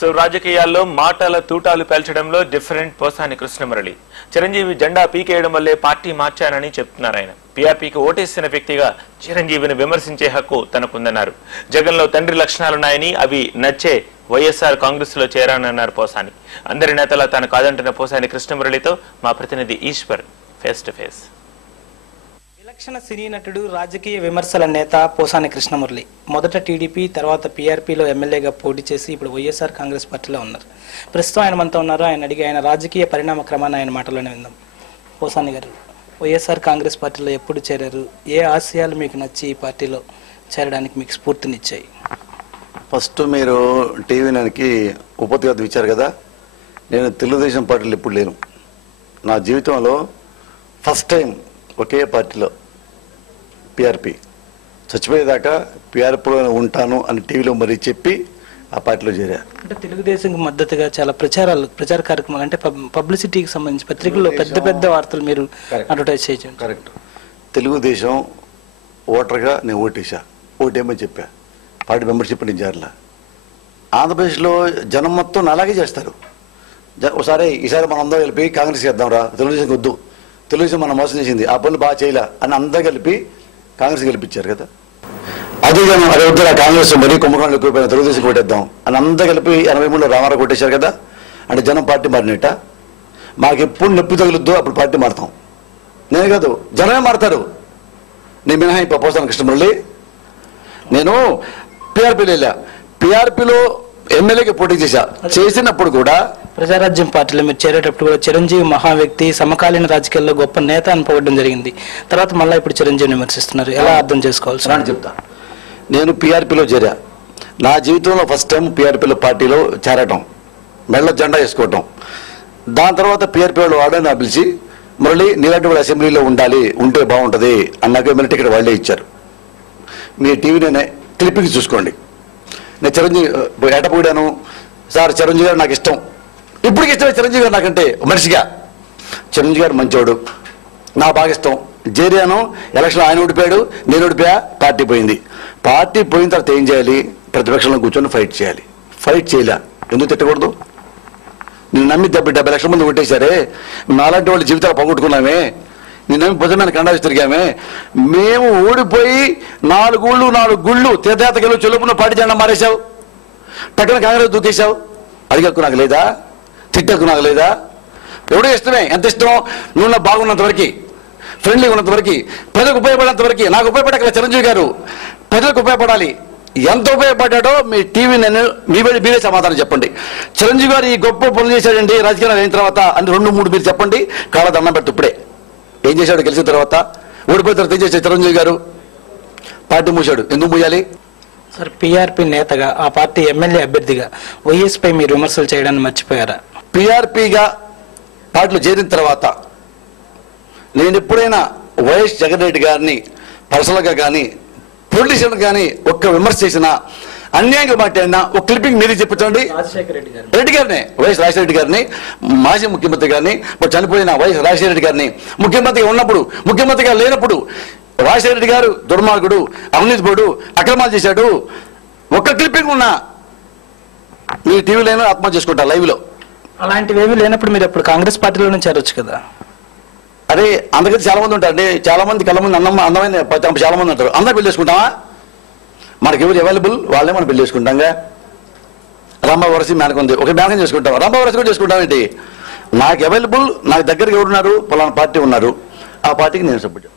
So రాజకీయాల్లో మాటల తూటాలు పేల్చడంలో డిఫరెంట్ పోసాని కృష్ణమురళి చిరంజీవి జెండా పీకేయడం వల్లే పార్టీ మార్చానని చెప్తున్నారు. ఆయన పీఆర్పీకి ఓటేసిన వ్యక్తిగా చిరంజీవిని విమర్శించే హక్కు తనకుందన్నారు. జగన్లో తండ్రి లక్షణాలున్నాయని అవి నచ్చే వైఎస్ఆర్ కాంగ్రెస్ లో చేరానన్నారు పోసాని. అందరి నేతలా తాను కాదంటున్న పోసాని కృష్ణమురళితో మా ప్రతినిధి ఈశ్వర్ ఫేస్ టు ఫేస్. విలక్షణ సినీ నటుడు, రాజకీయ విమర్శల నేత పోసాని కృష్ణమురళి మొదట టీడీపీ, తర్వాత పీఆర్పీలో ఎమ్మెల్యేగా పోటీ చేసి ఇప్పుడు వైఎస్ఆర్ కాంగ్రెస్ పార్టీలో ఉన్నారు. ప్రస్తుతం ఆయన మనతో ఉన్నారు. ఆయన అడిగి ఆయన రాజకీయ పరిణామ క్రమాన్ని ఆయన మాటలోనే విందాం. పోసాని గారు, వైఎస్ఆర్ కాంగ్రెస్ పార్టీలో ఎప్పుడు చేరారు? ఏ ఆశయాలు మీకు నచ్చి ఈ పార్టీలో చేరడానికి మీకు స్ఫూర్తినిచ్చాయి? ఫస్ట్ మీరు టీవీ నైన్కి ఉపతిగా ఇచ్చారు కదా. నేను తెలుగుదేశం పార్టీలో ఎప్పుడు లేను. నా జీవితంలో ఫస్ట్ టైం ఒకే పార్టీలో పీఆర్పీ, చచ్చిపోయేదాకా పీఆర్పీలో ఉంటాను అని టీవీలో మరీ చెప్పి ఆ పార్టీలో చేరా. అంటే తెలుగుదేశంకి మద్దతుగా చాలా ప్రచార కార్యక్రమాలు, అంటే పబ్లిసిటీకి సంబంధించి పత్రికల్లో పెద్ద పెద్ద వార్తలు మీరు అడ్వర్టైజ్ చేయొచ్చు. కరెక్ట్. తెలుగుదేశం ఓటర్గా నేను ఓటేసా, ఓటేమని చెప్పా. పార్టీ మెంబర్షిప్ నేను చేరలా. ఆంధ్రప్రదేశ్లో జనం మొత్తం అలాగే చేస్తారు. ఈసారి మనం అందరూ కలిపి కాంగ్రెస్ చేద్దాం రా, తెలుగుదేశం వద్దు, తెలుగుదేశం మనం మోసం చేసింది, ఆ పనులు బాగా చేయలే అని అందరూ కలిపి కాంగ్రెస్ గెలిపించారు కదా. అదే జనం అదే వద్దు, కాంగ్రెస్ మరీ కుంభకోణాలు ఎక్కువైపోయినా తెలుగుదేశం కొట్టేద్దాం అని అందరూ కలిపి 83లో రామారావు కొట్టేశారు కదా. అంటే జనం పార్టీ మారినట్ట. మాకు ఎప్పుడు నొప్పి తగులుద్దో అప్పుడు పార్టీ మారుతాం. నేను కాదు, జనమే మారుతారు. నేను మినహాయింపు పోసాని కృష్ణమురళి. నేను పీఆర్పీలో వెళ్ళా, పీఆర్పీలో ఎమ్మెల్యేకి పోటీ చేసినప్పుడు కూడా ప్రజారాజ్యం పార్టీలో మీరు చేరేటప్పుడు కూడా చిరంజీవి మహా వ్యక్తి, సమకాలీన రాజకీయాల్లో గొప్ప నేత అని పోవడం జరిగింది. తర్వాత మళ్ళీ ఇప్పుడు చిరంజీవిని విమర్శిస్తున్నారు. ఎలా అర్థం చేసుకోవాల్సి అని చెప్తా. నేను పీఆర్పీలో చేరా. నా జీవితంలో ఫస్ట్ టైం పీఆర్పీలో పార్టీలో చేరటం, మెళ్ళ జెండా వేసుకోవటం. దాని తర్వాత పీఆర్పీ వాళ్ళు వాడే నా పిలిచి మళ్ళీ నీలాంటి వాళ్ళు అసెంబ్లీలో ఉంటే బాగుంటుంది అన్నాక ఎమ్మెల్యే టికెట్ వాళ్ళే ఇచ్చారు. మీ టీవీనే క్లిప్పింగ్ చూసుకోండి. నేను చిరంజీవి ఏటపూడాను సార్, చిరంజీవి గారు నాకు ఇష్టం, ఇప్పటికి ఇష్టమే చిరంజీవి గారు నాకంటే మనిషిగా. చిరంజీవి గారు మంచోడు, నాకు బాగా ఇష్టం. జేరియాను ఎలక్షన్ ఆయన ఓడిపోయాడు, నేను ఓడిపోయా, పార్టీ పోయింది. పార్టీ పోయిన తర్వాత ఏం చేయాలి? ప్రతిపక్షంలో కూర్చొని ఫైట్ చేయాలి. ఫైట్ చేయలే, ఎందుకు తిట్టకూడదు? నేను నమ్మి 70 లక్షల మంది ఓటేశారే, నాలాంటి వాళ్ళ జీవితాలు పోగొట్టుకున్నామే, నేను నమ్మి భుజమైన కండాసి తిరిగామే. మేము ఓడిపోయి 4 గుళ్ళు తీర్థయాత్రలు చెలుపున పార్టీ జెండా మారేశావు, పక్కన కాంగ్రెస్ దూకేశావు. అడిగకు నాకు లేదా? తిట్టకు నాకు లేదా? ఎవడో ఇష్టమే. ఎంత ఇష్టం? నువ్వు నా బాగున్నంత వరకు, ఫ్రెండ్లీగా ఉన్నంత వరకు, ప్రజలకు ఉపయోగపడేంత వరకు. నాకు ఉపయోగపడగల చిరంజీవి గారు ప్రజలకు ఉపయోగపడాలి. ఎంత ఉపయోగపడ్డాడో మీ టీవీ నేను మీరే సమాధానం చెప్పండి. చిరంజీవి గారు ఈ గొప్ప పనులు చేశాడండి రాజకీయాలు అయిన తర్వాత అని 2-3 మీరు చెప్పండి. కాళ్ళ దండం పెడుతూ ఇప్పుడే ఏం చేశాడు? గెలిచిన తర్వాత ఓడిపోయిన తర్వాత ఏం చేశాడు చిరంజీవి గారు? పార్టీ మూసాడు. ఎందుకు మూయాలి? సార్, పీఆర్పీ నేతగా, ఆ పార్టీ ఎమ్మెల్యే అభ్యర్థిగా వైఎస్ పై మీరు విమర్శలు చేయడాన్ని మర్చిపోయారా? పీఆర్పీగా పార్టీలో చేరిన తర్వాత నేను ఎప్పుడైనా వైఎస్ జగన్ రెడ్డి గారిని పర్సనల్గా కానీ పొలిటీషియన్ కానీ ఒక్క విమర్శ చేసినా, అన్యాయంగా మాట్లాడినా ఒక క్లిప్పింగ్ మీరే చెప్పించండి. రెడ్డి గారిని, వైఎస్ రాజశేఖర రెడ్డి గారిని, మాజీ ముఖ్యమంత్రి గారిని, చనిపోయిన వైఎస్ రాజశేఖర రెడ్డి గారిని, ముఖ్యమంత్రిగా ఉన్నప్పుడు, ముఖ్యమంత్రిగా లేనప్పుడు రాజశేఖర రెడ్డి గారు దుర్మార్గుడు, అవినీతిపరుడు, అక్రమాలు చేశాడు, ఒక్క క్లిప్పింగ్ ఉన్నా మీ టీవీలో ఆత్మహత్య చేసుకుంటా లైవ్లో. అలాంటివి ఏమీ లేనప్పుడు మీరు ఎప్పుడు కాంగ్రెస్ పార్టీలోనే చేరొచ్చు కదా. అరే అందుకని చాలా మంది ఉంటారండి, చాలా మంది కళ్ళమంది అందమైన చాలా మంది ఉంటారు. అందరూ పెళ్లి చేసుకుంటామా? మనకి ఎవరు అవైలబుల్ వాళ్ళే మనం పెళ్లి చేసుకుంటాంగా. రంభావరసి మేనక ఉంది, ఒక మేనకం చేసుకుంటాం, రంభావరసి కూడా చేసుకుంటామేంటి? నాకు అవైలబుల్, నాకు దగ్గరికి ఎవరున్నారు? పలానా పార్టీ ఉన్నారు, ఆ పార్టీకి నేను సపోర్ట్.